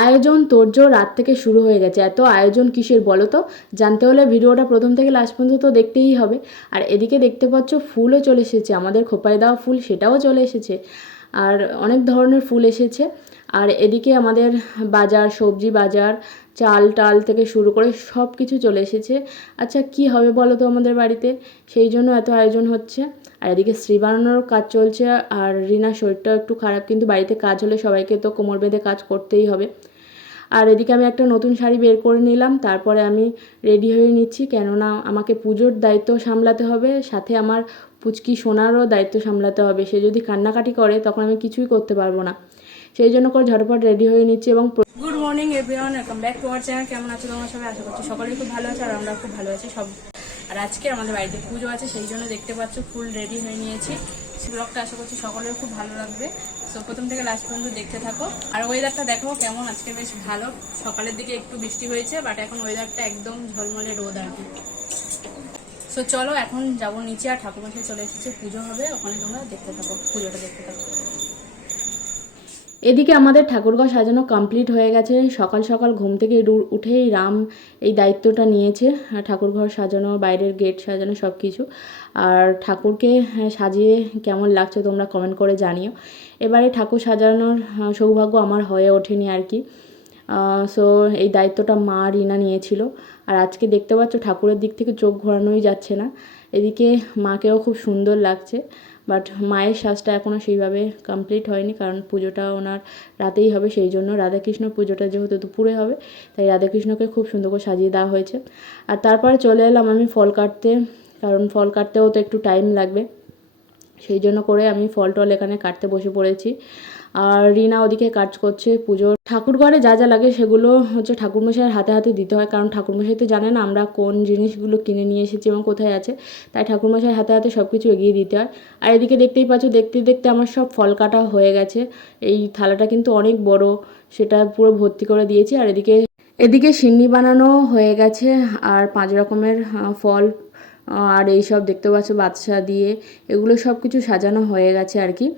আয়োজন তোড়জোড় রাত থেকে শুরু হয়ে গেছে। এত আয়োজন কিসের বলো তো? জানতে হলে ভিডিওটা প্রথম থেকে লাস্ট পর্যন্ত তো দেখতেই হবে। আর এদিকে দেখতে পাচ্ছ ফুলও চলে এসেছে, আমাদের খোপায় দেওয়া ফুল সেটাও চলে এসেছে, আর অনেক ধরনের ফুল এসেছে। আর এদিকে আমাদের বাজার, সবজি বাজার, চাল টাল থেকে শুরু করে সব কিছু চলে এসেছে। আচ্ছা কি হবে বলো তো আমাদের বাড়িতে, সেই জন্য এত আয়োজন হচ্ছে। আর এদিকে শ্রী বানানোর কাজ চলছে, আর রিনার শরীরটাও একটু খারাপ, কিন্তু বাড়িতে কাজ হলে সবাইকে তো কোমর বেঁধে কাজ করতেই হবে। আর এদিকে আমি একটা নতুন শাড়ি বের করে নিলাম, তারপরে আমি রেডি হয়ে নিচ্ছি, কেননা আমাকে পুজোর দায়িত্ব সামলাতে হবে, সাথে আমার পুচকি সোনারও দায়িত্ব সামলাতে হবে। সে যদি কান্নাকাটি করে তখন আমি কিছুই করতে পারবো না, সেই জন্য করে ঝটপট রেডি হয়ে নিচ্ছি। এবং good morning everyone, welcome back to our channel. কেমন আছো তোমরা সবাই? আশা করছি সকলেই খুব ভালো আছে, আর আমরা খুব ভালো আছি সব। আর আজকে আমাদের বাড়িতে পুজো আছে, সেই জন্য দেখতে পাচ্ছ ফুল রেডি হয়ে নিয়েছি। ব্লগটা আশা করছি সকলের খুব ভালো লাগবে, তো প্রথম থেকে লাস্ট পর্যন্ত দেখতে থাকো। আর ওয়েদারটা দেখো কেমন, আজকে বেশ ভালো। সকালের দিকে একটু বৃষ্টি হয়েছে, বাট এখন ওয়েদারটা একদম ঝলমলে রোদ আর কি। সো চলো এখন যাবো নিচে, আর ঠাকুরমশাই চলে এসেছে, পুজো হবে ওখানে, তোমরা দেখতে থাকো, পুজোটা দেখতে থাকো। এদিকে আমাদের ঠাকুরঘর সাজানো কমপ্লিট হয়ে গেছে। সকাল সকাল ঘুম থেকে উঠেই রাম এই দায়িত্বটা নিয়েছে, ঠাকুরঘর সাজানো, বাইরের গেট সাজানো, সব কিছু। আর ঠাকুরকে সাজিয়ে কেমন লাগছে তোমরা কমেন্ট করে জানিও। এবারে ঠাকুর সাজানোর সৌভাগ্য আমার হয়ে ওঠেনি আর কি। সো এই দায়িত্বটা মা রিনা নিয়েছিল। আর আজকে দেখতে পাচ্ছ ঠাকুরের দিক থেকে চোখ ঘোরানোই যাচ্ছে না। এদিকে মাকেও খুব সুন্দর লাগছে, বাট মায়ের সাজটা এখনও সেইভাবে কমপ্লিট হয়নি, কারণ পুজোটা ওনার রাতেই হবে, সেই জন্য রাধাকৃষ্ণ পুজোটা যেহেতু দুপুরে হবে, তাই রাধাকৃষ্ণকে খুব সুন্দর করে সাজিয়ে দেওয়া হয়েছে। আর তারপরে চলে এলাম আমি ফল কাটতে, কারণ ফল কাটতেও তো একটু টাইম লাগবে, সেই জন্য করে আমি ফল টল এখানে কাটতে বসে পড়েছি। আর রিনা ওদিকে কাজ করছে। পুজোর ঠাকুর ঘরে যা যা লাগে সেগুলো হচ্ছে ঠাকুরমশাইয়ের হাতে হাতে দিতে হয়, কারণ ঠাকুরমশাই তো জানে না আমরা কোন জিনিসগুলো কিনে নিয়ে এসেছি এবং কোথায় আছে, তাই ঠাকুরমশাইয়ের হাতে হাতে সব কিছু এগিয়ে দিতে হয়। আর এদিকে দেখতেই পাচ্ছ, দেখতে দেখতে আমার সব ফল কাটা হয়ে গেছে। এই থালাটা কিন্তু অনেক বড়, সেটা পুরো ভর্তি করে দিয়েছি। আর এদিকে এদিকে সিন্নি বানানো হয়ে গেছে, আর 5 রকমের ফল, আর এইসব দেখতে পাচ্ছ বাদশা দিয়ে, এগুলো সব কিছু সাজানো হয়ে গেছে আর কি।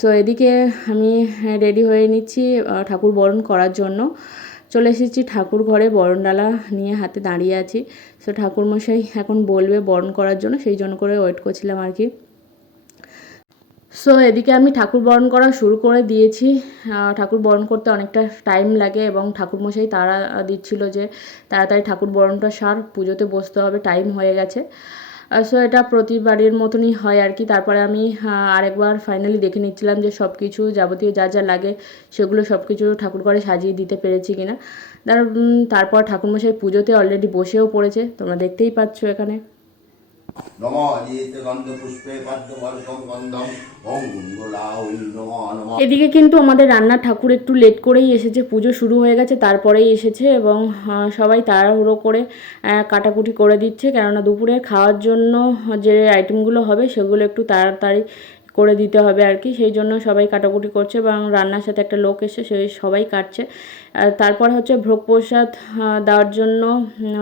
সো এদিকে আমি রেডি হয়ে নিচ্ছি ঠাকুর বরণ করার জন্য। চলে এসেছি ঠাকুর ঘরে, বরণডালা নিয়ে হাতে দাঁড়িয়ে আছি। সো ঠাকুরমশাই এখন বলবে বরণ করার জন্য, সেই জন্য করে ওয়েট করছিলাম আর কি। সো এদিকে আমি ঠাকুর বরণ করা শুরু করে দিয়েছি। ঠাকুর বরণ করতে অনেকটা টাইম লাগে, এবং ঠাকুরমশাই তাড়া দিচ্ছিল যে তাড়াতাড়ি ঠাকুর বরণটা সার, পুজোতে বসতে হবে, টাইম হয়ে গেছে। সো এটা প্রতিবারের মতনই হয় আর কি। তারপরে আমি আরেকবার ফাইনালি দেখে নিচ্ছিলাম যে সব কিছু যাবতীয় যা যা লাগে সেগুলো সব কিছু ঠাকুর ঘরে সাজিয়ে দিতে পেরেছি কিনা। তারপর ঠাকুরমশাই পুজোতে অলরেডি বসেও পড়েছে, তোমরা দেখতেই পাচ্ছ এখানে। এদিকে কিন্তু আমাদের রান্নার ঠাকুর একটু লেট করেই এসেছে, পুজো শুরু হয়ে গেছে তারপরেই এসেছে, এবং সবাই তাড়াহুড়ো করে কাটাকুটি করে দিচ্ছে, কেননা দুপুরে খাওয়ার জন্য যে আইটেমগুলো হবে সেগুলো একটু তাড়াতাড়ি করে দিতে হবে আর কি, সেই জন্য সবাই কাটাকুটি করছে, এবং রান্নার সাথে একটা লোক এসে সেই সবাই কাটছে। আর তারপরে হচ্ছে ভোগ প্রসাদ দেওয়ার জন্য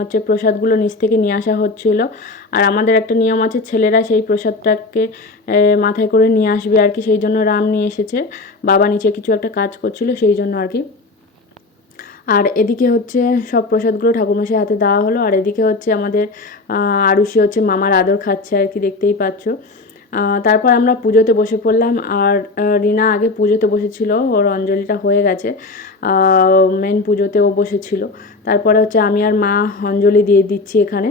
হচ্ছে প্রসাদগুলো নিচ থেকে নিয়ে আসা হচ্ছিল। আর আমাদের একটা নিয়ম আছে, ছেলেরা সেই প্রসাদটাকে মাথায় করে নিয়ে আসবে আর কি, সেই জন্য রাম নিয়ে এসেছে, বাবা নিচে কিছু একটা কাজ করছিল সেই জন্য আর কি। আর এদিকে হচ্ছে সব প্রসাদগুলো ঠাকুরমশাই হাতে দেওয়া হলো, আর এদিকে হচ্ছে আমাদের আরুষি হচ্ছে মামার আদর খাচ্ছে আর কি, দেখতেই পাচ্ছ। তারপর আমরা পুজোতে বসে পড়লাম, আর রিনা আগে পুজোতে বসেছিল, ওর অঞ্জলিটা হয়ে গেছে, মেন পুজোতে ও বসেছিল। তারপরে হচ্ছে আমি আর মা অঞ্জলি দিয়ে দিচ্ছি এখানে।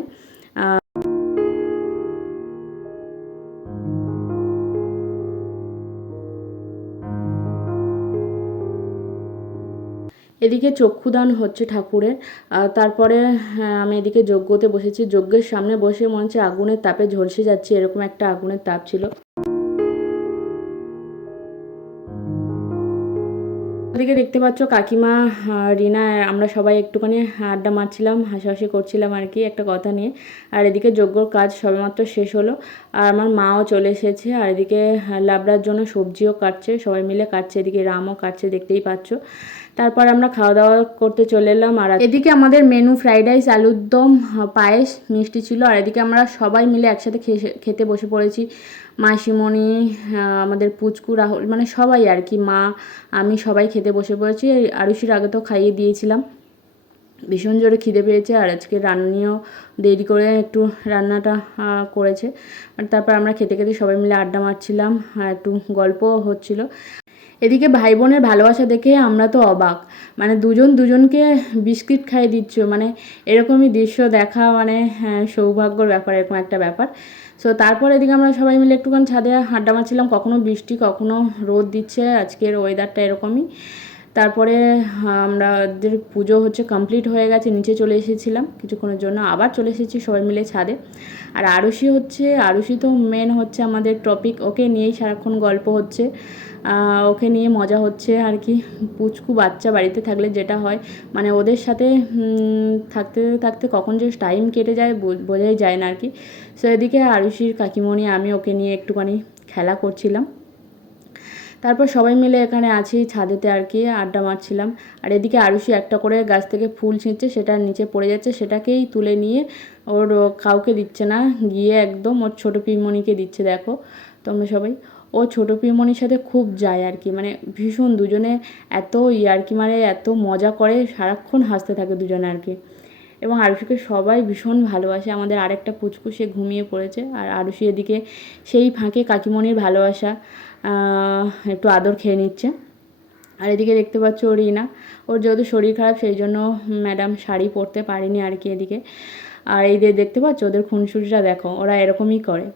এদিকে চক্ষুদান হচ্ছে ঠাকুরের। তারপরে আমি এদিকে যজ্ঞতে বসেছি, যজ্ঞের সামনে বসে মনে হচ্ছে আগুনের তাপে ঝলসে যাচ্ছে, এরকম একটা আগুনের তাপ ছিল। ওদিকে দেখতে পাচ্ছ কাকিমা, রিনা, আমরা সবাই একটুখানি আড্ডা মারছিলাম, হাসাহাসি করছিলাম আর কি একটা কথা নিয়ে। আর এদিকে যজ্ঞর কাজ সবেমাত্র শেষ হলো, আর আমার মাও চলে এসেছে, আর এদিকে লাবড়ার জন্য সবজিও কাটছে, সবাই মিলে কাটছে, এদিকে রামও কাটছে, দেখতেই পাচ্ছ। তারপর আমরা খাওয়া দাওয়া করতে চলে এলাম। আর এদিকে আমাদের মেনু ফ্রাইড রাইস, আলুর দম, পায়েস, মিষ্টি ছিল। আর এদিকে আমরা সবাই মিলে একসাথে খেতে বসে পড়েছি। মাসিমণি, আমাদের পুচকু, রাহুল, মানে সবাই আর কি, মা, আমি সবাই খেতে বসে পড়েছি। আরুষির আগে তো খাইয়ে দিয়েছিলাম। ভীষণ জোরে খিদে পেয়েছে আর আজকে রান্নিও দেরি করে একটু রান্নাটা করেছে। আর তারপর আমরা খেতে খেতে সবাই মিলে আড্ডা মারছিলাম আর একটু গল্পও হচ্ছিল। এদিকে ভাই বোনের ভালোবাসা দেখে আমরা তো অবাক, মানে দুজন দুজনকে বিস্কিট খাইয়ে দিচ্ছ, মানে এরকমই দৃশ্য দেখা মানে সৌভাগ্যর ব্যাপার, এরকম একটা ব্যাপার। সো তারপর এদিকে আমরা সবাই মিলে একটুখানি ছাদে আড্ডা মারছিলাম, কখনো বৃষ্টি কখনো রোদ দিচ্ছে, আজকের ওয়েদারটা এরকমই। তারপরে আমাদের পুজো হচ্ছে কমপ্লিট হয়ে গেছে, নিচে চলে এসেছিলাম কিছুক্ষণের জন্য, আবার চলে এসেছি সবাই মিলে ছাদে। আর আরুষি তো মেন হচ্ছে আমাদের টপিক, ওকে নিয়েই সারাক্ষণ গল্প হচ্ছে, ওকে নিয়ে মজা হচ্ছে আর কি। পুচকু বাচ্চা বাড়িতে থাকলে যেটা হয়, মানে ওদের সাথে থাকতে থাকতে কখন যে টাইম কেটে যায় বোঝাই যায় না আর কি। সো এদিকে আরুষির কাকিমণি, আমি ওকে নিয়ে একটুখানি খেলা করছিলাম। তারপর সবাই মিলে এখানে আছি ছাদেতে আর কি, আড্ডা মারছিলাম। আর এদিকে আরুষি একটা করে গাছ থেকে ফুল ছিঁড়ছে, সেটা নিচে পড়ে যাচ্ছে, সেটাকেই তুলে নিয়ে ওর কাউকে দিচ্ছে না, গিয়ে একদম ওর ছোটো পিমনিকে দিচ্ছে। দেখো তোমরা সবাই, ও ছোটো পিমনির সাথে খুব যায় আর কি, মানে ভীষণ দুজনে এত ইয়ার্কি মারে, এত মজা করে, সারাক্ষণ হাসতে থাকে দুজনে আর কি। এবং আরুষিকে সবাই ভীষণ ভালোবাসে। আমাদের আরেকটা পুচকু, সে ঘুমিয়ে পড়েছে। আর আরুষি এদিকে সেই ফাঁকে কাকিমণির ভালোবাসা একটু আদর খেয়ে নিচ্ছে। আর এদিকে দেখতে পাচ্ছ রিনা, ওর যেহেতু শরীর খারাপ সেই জন্য ম্যাডাম শাড়ি পরতে পারেনি আর কি এদিকে। আর এই যে দেখতে পাচ্ছ ওদের খুনসুটিটা দেখো, ওরা এরকমই করে।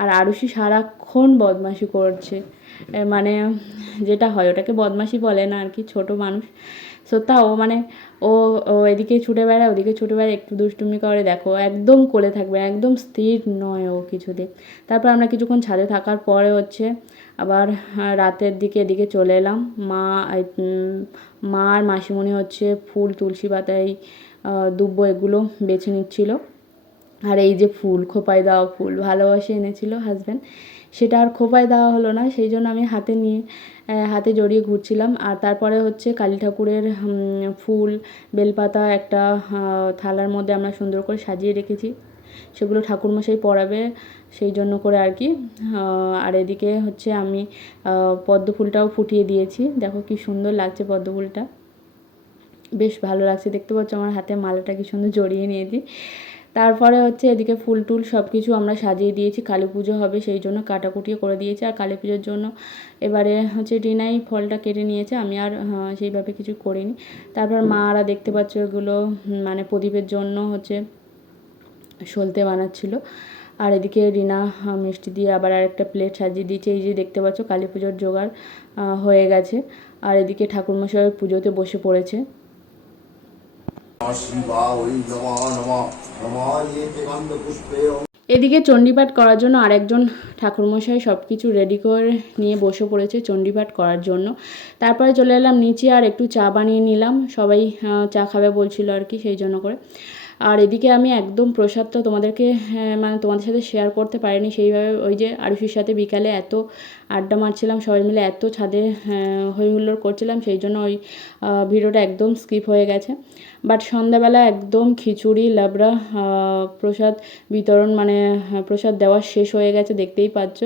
আর আরুষি সারাক্ষণ বদমাশি করছে, মানে যেটা হয় ওটাকে বদমাশি বলে না আর কি, ছোট মানুষ। সো তাও মানে ও ও এদিকে ছুটে বেড়ায়, ওদিকে ছুটে বেড়ায়, একটু দুষ্টুমি করে, দেখো একদম কোলে থাকবে, একদম স্থির নয় ও কিছুতে। তারপর আমরা কিছুক্ষণ ছাদে থাকার পরে হচ্ছে আবার রাতের দিকে এদিকে চলে এলাম। মা আর মাসিমণি হচ্ছে ফুল, তুলসী পাতায় দুব্বো এগুলো বেছে নিচ্ছিল। আর এই যে ফুল, খোপায় দেওয়া ফুল ভালোবাসে এনেছিল হাজব্যান্ড, সেটা আর খোপায় দেওয়া হলো না, সেই জন্য আমি হাতে জড়িয়ে ঘুরছিলাম। আর তারপরে হচ্ছে কালী ঠাকুরের ফুল, বেলপাতা একটা থালার মধ্যে আমরা সুন্দর করে সাজিয়ে রেখেছি, সেগুলো ঠাকুরমশাই পরাবে সেই জন্য করে আর কি। আর এদিকে হচ্ছে আমি পদ্ম ফুলটাও ফুটিয়ে দিয়েছি, দেখো কি সুন্দর লাগছে পদ্ম ফুলটা, বেশ ভালো লাগছে। দেখতে পাচ্ছ আমার হাতে মালাটা কি সুন্দর জড়িয়ে নিয়েছি। তারপরে হচ্ছে এদিকে ফুল টুল সব কিছু আমরা সাজিয়ে দিয়েছি, কালী পুজো হবে সেই জন্য কাটাকুটিও করে দিয়েছি। আর কালী পুজোর জন্য এবারে হচ্ছে রিনাই ফলটা কেটে নিয়েছে, আমি আর সেইভাবে কিছু করিনি। তারপর মারা দেখতে পাচ্ছ এগুলো মানে প্রদীপের জন্য হচ্ছে সলতে বানাচ্ছিল। আর এদিকে রিনা মিষ্টি দিয়ে আবার আরেকটা প্লেট সাজিয়ে দিয়েছে। এই যে দেখতে পাচ্ছ কালী পুজোর জোগাড় হয়ে গেছে। আর এদিকে ঠাকুরমশাই পুজোতে বসে পড়েছে। এদিকে চণ্ডীপাঠ করার জন্য আরেকজন ঠাকুরমশাই সব কিছু রেডি করে নিয়ে বসে পড়েছে চণ্ডীপাঠ করার জন্য। তারপরে চলে এলাম নিচে আর একটু চা বানিয়ে নিলাম, সবাই চা খাবে বলছিল আর কি, সেই জন্য করে। আর এদিকে আমি একদম প্রসাদটা তোমাদেরকে মানে তোমাদের সাথে শেয়ার করতে পারিনি সেইভাবে। ওই যে আরুষির সাথে বিকালে এত আড্ডা মারছিলাম সবাই মিলে, এত ছাদে হই হুল্লোড় করছিলাম, সেই জন্য ওই ভিডিওটা একদম স্কিপ হয়ে গেছে। বাট সন্ধ্যাবেলা একদম খিচুড়ি লাবড়া প্রসাদ বিতরণ, মানে প্রসাদ দেওয়া শেষ হয়ে গেছে, দেখতেই পাচ্ছ।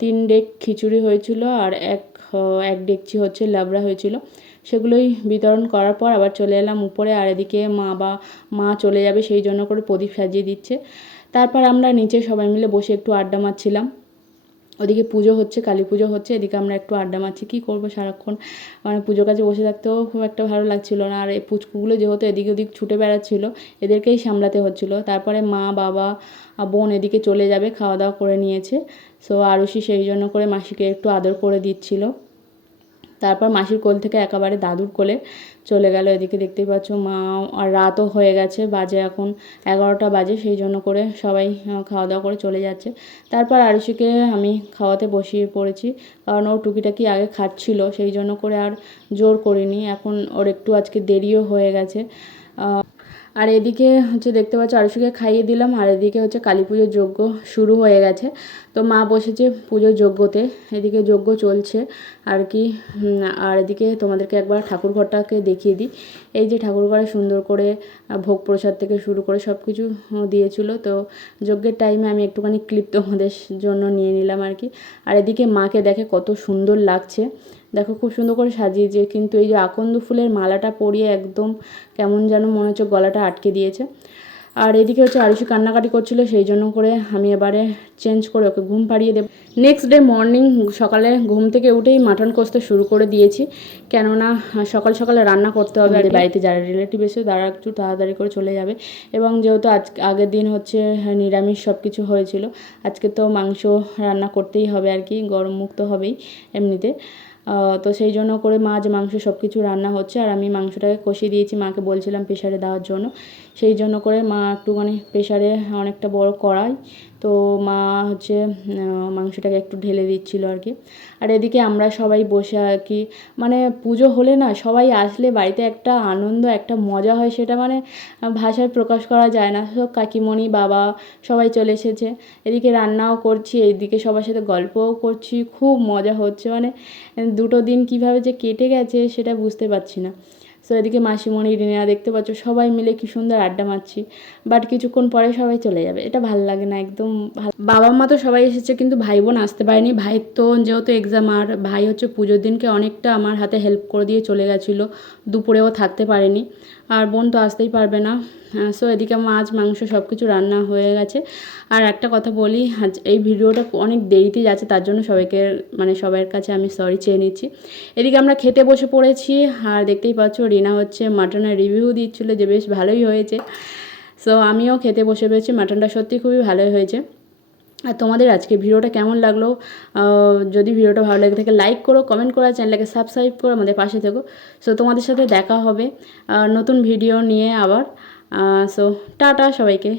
3 ডেক খিচুড়ি হয়েছিল আর এক ডেকচি হচ্ছে লাবড়া হয়েছিল। সেগুলোই বিতরণ করার পর আবার চলে এলাম উপরে। আর এদিকে মা চলে যাবে সেই জন্য করে প্রদীপ সাজিয়ে দিচ্ছে। তারপর আমরা নিচে সবাই মিলে বসে একটু আড্ডা মারছিলাম। ওদিকে পুজো হচ্ছে, কালী পুজো হচ্ছে, এদিকে আমরা একটু আড্ডা মারছি। কী করবো সারাক্ষণ, মানে পুজোর কাছে বসে থাকতেও খুব একটা ভালো লাগছিল না। আর এই পুচকুগুলো যেহেতু এদিক ওদিক ছুটে বেড়াচ্ছিল, এদেরকেই সামলাতে হচ্ছিল। তারপরে মা, বাবা, বোন এদিকে চলে যাবে, খাওয়া দাওয়া করে নিয়েছে। সো আরুষি সেই জন্য করে মাসিকে একটু আদর করে দিচ্ছিল। তারপর মাসির কোল থেকে একেবারে দাদুর কোলে চলে গেল। এদিকে দেখতেই পাচ্ছ মা, আর রাতও হয়ে গেছে, বাজে এখন 11টা বাজে, সেই জন্য করে সবাই খাওয়া দাওয়া করে চলে যাচ্ছে। তারপর আরুষিকে আমি খাওয়াতে বসিয়ে পড়েছি, কারণ ও টুকিটাকি আগে খাচ্ছিল, সেই জন্য করে আর জোর করিনি। এখন ওর একটু আজকে দেরিও হয়ে গেছে। আর এদিকে হচ্ছে দেখতে পাচ্ছ আরুষিকে খাইয়ে দিলাম, আর এদিকে হচ্ছে কালী পুজোর যজ্ঞ শুরু হয়ে গেছে। তো মা বসেছে পুজোর যজ্ঞতে, এদিকে যজ্ঞ চলছে আর কি। আর এদিকে তোমাদেরকে একবার ঠাকুর ঘরটাকে দেখিয়ে দিই। এই যে ঠাকুর ঘরে সুন্দর করে ভোগ প্রসাদ থেকে শুরু করে সব কিছু দিয়েছিল। তো যজ্ঞের টাইমে আমি একটুখানি ক্লিপ তোমাদের জন্য নিয়ে নিলাম আর কি। আর এদিকে মাকে দেখে কত সুন্দর লাগছে, দেখো খুব সুন্দর করে সাজিয়েছে, কিন্তু এই যে আকন্দ ফুলের মালাটা পরিয়ে একদম কেমন যেন মনে হচ্ছে গলাটা আটকে দিয়েছে। আর এদিকে হচ্ছে আরুষি কান্নাকাটি করছিল, সেই জন্য করে আমি এবারে চেঞ্জ করে ওকে ঘুম পাড়িয়ে দেব। নেক্সট ডে মর্নিং সকালে ঘুম থেকে উঠেই মাটন কষতে শুরু করে দিয়েছি, কেননা সকাল সকালে রান্না করতে হবে। আর বাড়িতে যারা রিলেটিভ এসে তারা একটু তাড়াতাড়ি করে চলে যাবে, এবং যেহেতু আগের দিন হচ্ছে নিরামিষ সব কিছু হয়েছিল, আজকে তো মাংস রান্না করতেই হবে আর কি, গরম মুক্ত হবেই এমনিতে। তো সেই জন্য করে মাছ মাংস সব কিছু রান্না হচ্ছে, আর আমি মাংসটাকে কষিয়ে দিয়েছি, মাকে বলছিলাম প্রেশারে দেওয়ার জন্য। সেই জন্য করে মা একটুখানি প্রেশারে অনেকটা বড় কড়াই, তো মা হচ্ছে মাংসটাকে একটু ঢেলে দিচ্ছিল আর কি। আর এদিকে আমরা সবাই বসে আর কি, মানে পুজো হলে না সবাই আসলে বাড়িতে একটা আনন্দ একটা মজা হয়, সেটা মানে ভাষায় প্রকাশ করা যায় না। সব কাকিমণি বাবা সবাই চলে এসেছে, এদিকে রান্নাও করছি, এইদিকে সবার সাথে গল্পও করছি, খুব মজা হচ্ছে। মানে দুটো দিন কীভাবে যে কেটে গেছে সেটা বুঝতে পারছি না। সো এদিকে মাসিমণি রিনা দেখতে পাচ্ছ সবাই মিলে কি সুন্দর আড্ডা মারছি, বাট কিছুক্ষণ পরে সবাই চলে যাবে, এটা ভাল লাগে না একদম। বাবা মা তো সবাই এসেছে, কিন্তু ভাই বোন আসতে পারেনি। ভাইয়ের তো যেহেতু এক্সাম, আর ভাই হচ্ছে পুজোর দিনকে অনেকটা আমার হাতে হেল্প করে দিয়ে চলে গেছিলো, দুপুরেও থাকতে পারেনি। আর বোন তো আসতেই পারবে না। সো এদিকে মাছ মাংস সব কিছু রান্না হয়ে গেছে। আর একটা কথা বলি, এই ভিডিওটা অনেক দেরিতে যাচ্ছে, তার জন্য সবাইকে মানে সবার কাছে আমি সরি চেয়ে নিচ্ছি। এদিকে আমরা খেতে বসে পড়েছি, আর দেখতেই পাচ্ছ রিনা হচ্ছে মাটনের রিভিউ দিচ্ছিলো যে বেশ ভালোই হয়েছে। সো আমিও খেতে বসে পেরেছি, মাটনটা সত্যি খুবই ভালোই হয়েছে। আর তোমাদের আজকে ভিডিওটা কেমন লাগলো, যদি ভিডিওটা ভালো লাগে থাকে লাইক করো, কমেন্ট করো, চ্যানেলটাকে সাবস্ক্রাইব করো, আমাদের পাশে থেকো। সো তোমাদের সাথে দেখা হবে নতুন ভিডিও নিয়ে আবার। সো টাটা সবাইকে।